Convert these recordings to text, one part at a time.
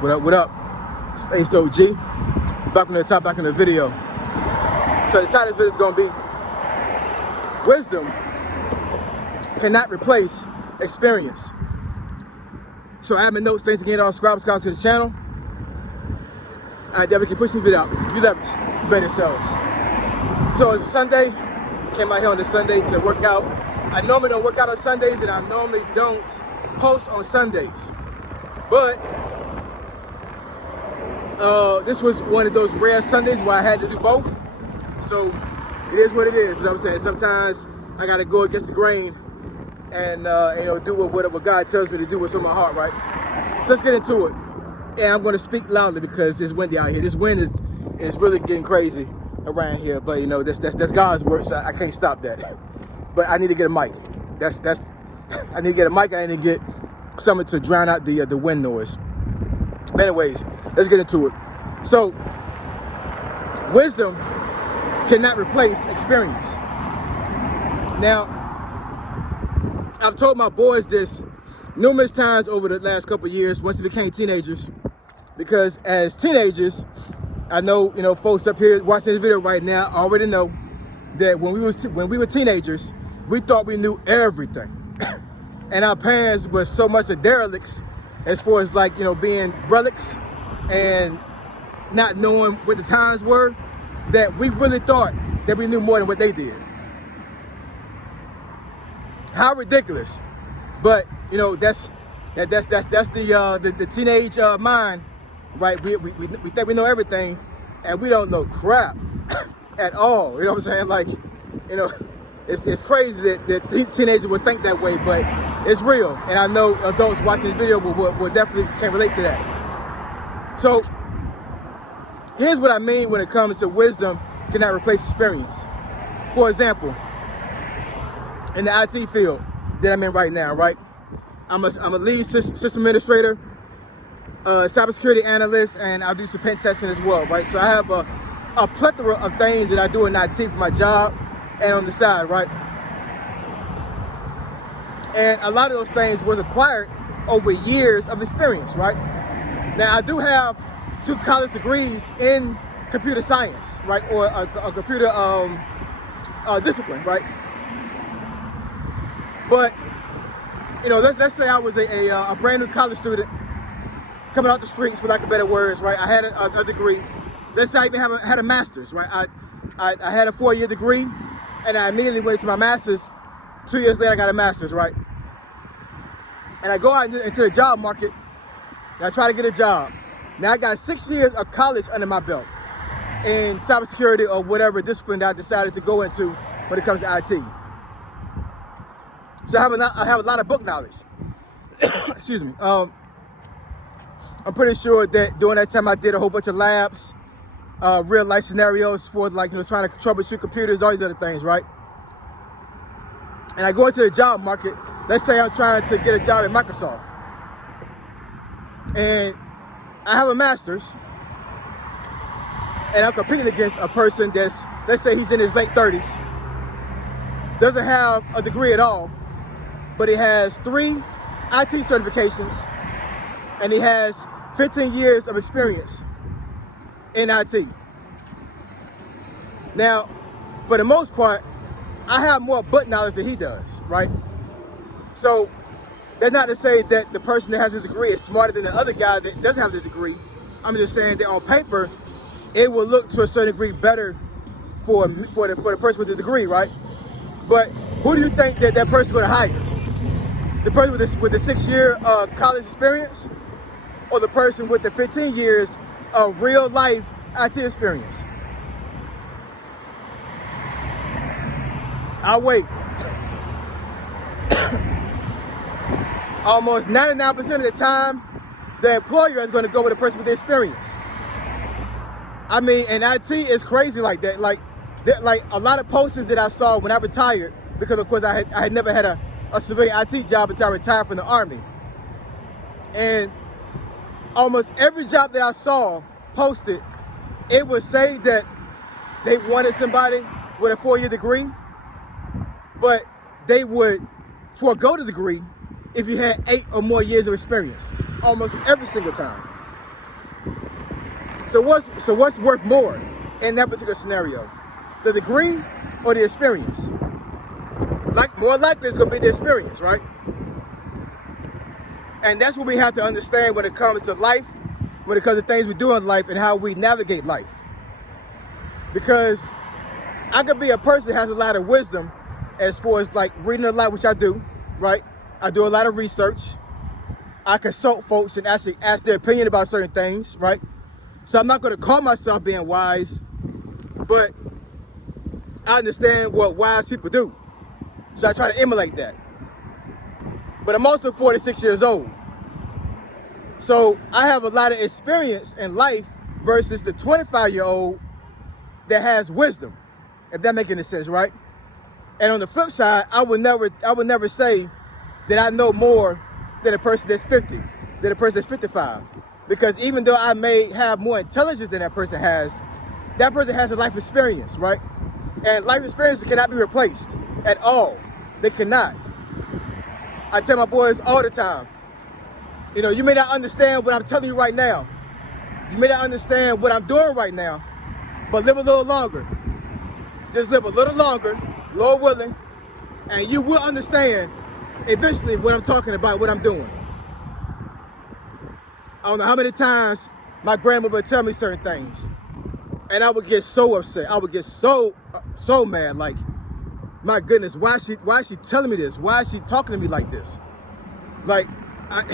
What up, what up? It's Ace OG. Back on the top, back in the video. So the title of this video is going to be Wisdom Cannot Replace Experience. So I have my notes, thanks again to all subscribers to the channel. I definitely keep pushing the video out. You leverage, you better yourselves. So it's a Sunday. Came out here on this Sunday to work out. I normally don't work out on Sundays and I normally don't post on Sundays. But this was one of those rare Sundays where I had to do both. So it is what it is, you know what I'm saying? Sometimes I gotta go against the grain and do what God tells me to do, what's on my heart, right? So let's get into it. And I'm gonna speak loudly because it's windy out here. This wind is really getting crazy around here, but that's God's word, so I can't stop that. But I need to get a mic. I need to get a mic. I need to get something to drown out the wind noise. But anyways, let's get into it. So, wisdom cannot replace experience. Now, I've told my boys this numerous times over the last couple of years once they became teenagers, because as teenagers, I know folks up here watching this video right now already know that when we were teenagers, we thought we knew everything. And our parents were so much a derelicts as far as being relics and not knowing what the times were, that we really thought that we knew more than what they did. How ridiculous. But that's the teenage mind, right? We think we know everything and we don't know crap at all. You know what I'm saying? It's crazy that teenagers would think that way, but it's real. And I know adults watching this video will definitely can relate to that. So here's what I mean when it comes to wisdom cannot replace experience. For example, in the IT field that I'm in right now, right? I'm a lead system administrator, cybersecurity analyst, and I do some pen testing as well, right? So I have a plethora of things that I do in IT for my job and on the side, right? And a lot of those things was acquired over years of experience, right? Now I do have 2 college degrees in computer science, right? Or a computer discipline, right? But let's say I was a brand new college student coming out the streets, for lack of better words, right? I had a degree. Let's say I even had a master's, right? I had a 4-year degree, and I immediately went to my master's. 2 years later, I got a master's, right? And I go out into the job market, and I try to get a job. Now I got 6 years of college under my belt in cybersecurity or whatever discipline that I decided to go into when it comes to IT. So I have a lot of book knowledge. Excuse me. I'm pretty sure that during that time I did a whole bunch of labs, real life scenarios for trying to troubleshoot computers, all these other things, right? And I go into the job market. Let's say I'm trying to get a job at Microsoft, and I have a master's, and I'm competing against a person that's, let's say he's in his late 30s, doesn't have a degree at all, but he has 3 IT certifications, and he has 15 years of experience in IT. Now, for the most part, I have more book knowledge than he does, right? So that's not to say that the person that has a degree is smarter than the other guy that doesn't have the degree. I'm just saying that on paper, it will look to a certain degree better for the person with the degree, right? But who do you think that person's going to hire? The person with the 6-year college experience, or the person with the 15 years of real life IT experience? I'll wait. Almost 99% of the time, the employer is going to go with the person with the experience. I mean, and IT is crazy like that. Like a lot of posters that I saw when I retired, because of course I had never had a civilian IT job until I retired from the Army. And almost every job that I saw posted, it would say that they wanted somebody with a 4-year degree, but they would forego the degree if you had 8 or more years of experience, almost every single time. So what's worth more in that particular scenario? The degree or the experience? Like, more likely it's gonna be the experience, right? And that's what we have to understand when it comes to life, when it comes to things we do in life and how we navigate life. Because I could be a person that has a lot of wisdom as far as like reading a lot, which I do, right? I do a lot of research. I consult folks and actually ask their opinion about certain things, right? So I'm not gonna call myself being wise, but I understand what wise people do. So I try to emulate that. But I'm also 46 years old. So I have a lot of experience in life versus the 25-year-old that has wisdom, if that makes any sense, right? And on the flip side, I would never say that I know more than a person that's 50, than a person that's 55. Because even though I may have more intelligence than that person has a life experience, right? And life experiences cannot be replaced at all. They cannot. I tell my boys all the time, you know, you may not understand what I'm telling you right now. You may not understand what I'm doing right now, but live a little longer. Just live a little longer, Lord willing, and you will understand eventually what I'm talking about, what I'm doing. I don't know how many times my grandma would tell me certain things, and I would get so upset. I would get so mad, like, my goodness, why is she telling me this? Why is she talking to me like this? Like, I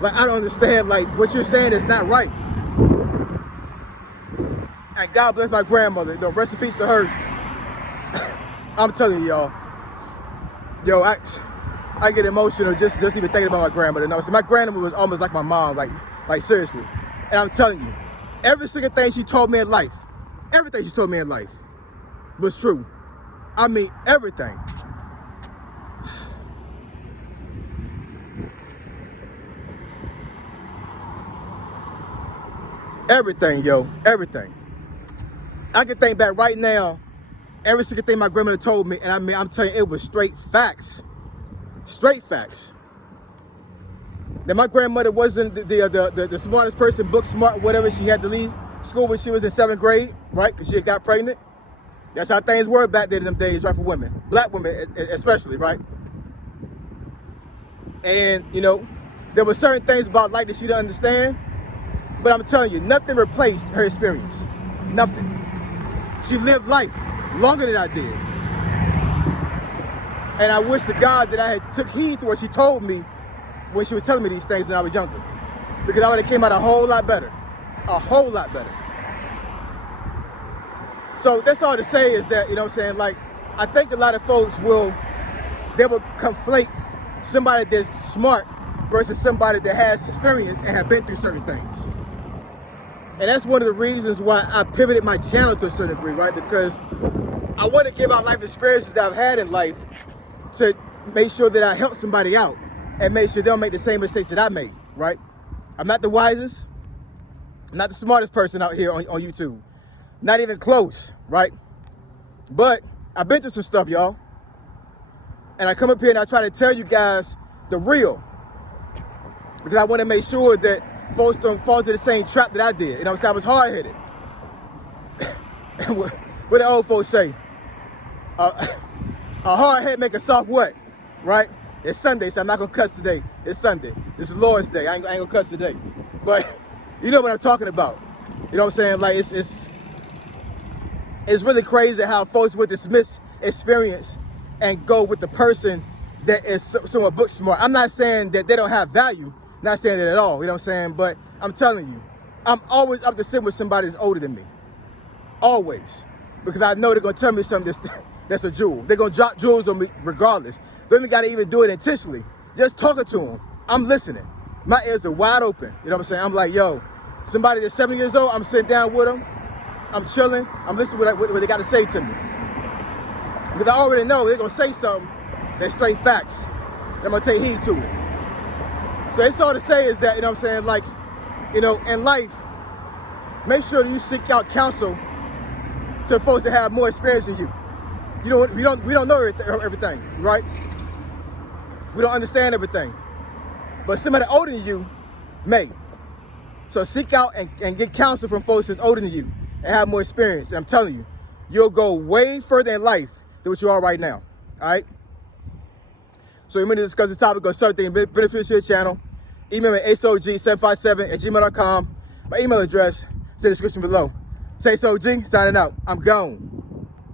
don't understand, like, what you're saying is not right. And God bless my grandmother, you know, rest in peace to her. I'm telling you, y'all, yo, I get emotional just even thinking about my grandmother. No, so my grandmother was almost like my mom, like seriously. And I'm telling you, every single thing she told me in life, everything she told me in life was true. I mean, everything. Everything, yo, everything. I can think back right now, every single thing my grandmother told me, and I mean, I'm telling you, it was straight facts. Straight facts. Now, my grandmother wasn't the smartest person, book smart, whatever. She had to leave school when she was in 7th grade, right? Because she had got pregnant. That's how things were back then in them days, right, for women. Black women especially, right? And, you know, there were certain things about life that she didn't understand. But I'm telling you, nothing replaced her experience. Nothing. She lived life longer than I did. And I wish to God that I had took heed to what she told me when she was telling me these things when I was younger. Because I would have came out a whole lot better. A whole lot better. So that's all to say is that, you know what I'm saying, like, I think a lot of folks will conflate somebody that's smart versus somebody that has experience and have been through certain things. And that's one of the reasons why I pivoted my channel to a certain degree, right? Because I want to give out life experiences that I've had in life to make sure that I help somebody out and make sure they don't make the same mistakes that I made, right? I'm not the wisest. I'm not the smartest person out here on YouTube. Not even close, right? But I've been through some stuff, y'all. And I come up here and I try to tell you guys the real. Because I want to make sure that folks don't fall into the same trap that I did. You know what I'm saying? I was hard-headed. What the old folks say? A hard head make a soft what? Right? It's Sunday, so I'm not going to cuss today. It's Sunday. This is Lord's Day. I ain't going to cuss today. But you know what I'm talking about. You know what I'm saying? Like, it's really crazy how folks would dismiss experience and go with the person that is somewhat book smart. I'm not saying that they don't have value. Not saying that at all, you know what I'm saying? But I'm telling you, I'm always up to sit with somebody that's older than me. Always. Because I know they're going to tell me something that's a jewel. They're going to drop jewels on me regardless. They don't even got to even do it intentionally. Just talking to them, I'm listening. My ears are wide open, you know what I'm saying? I'm like, yo, somebody that's 7 years old, I'm sitting down with them. I'm chilling. I'm listening to what they got to say to me. Because I already know they're going to say something that's straight facts. I'm going to take heed to it. So it's all to say is that, you know what I'm saying, like, you know, in life, make sure that you seek out counsel to folks that have more experience than you. We don't know everything, right? We don't understand everything. But somebody older than you may. So seek out and get counsel from folks that's older than you and have more experience. And I'm telling you, you'll go way further in life than what you are right now. All right? So we're going to discuss the topic of certain benefits to your channel. Email me at asog757@gmail.com. My email address is in the description below. Say so G, signing out. I'm gone.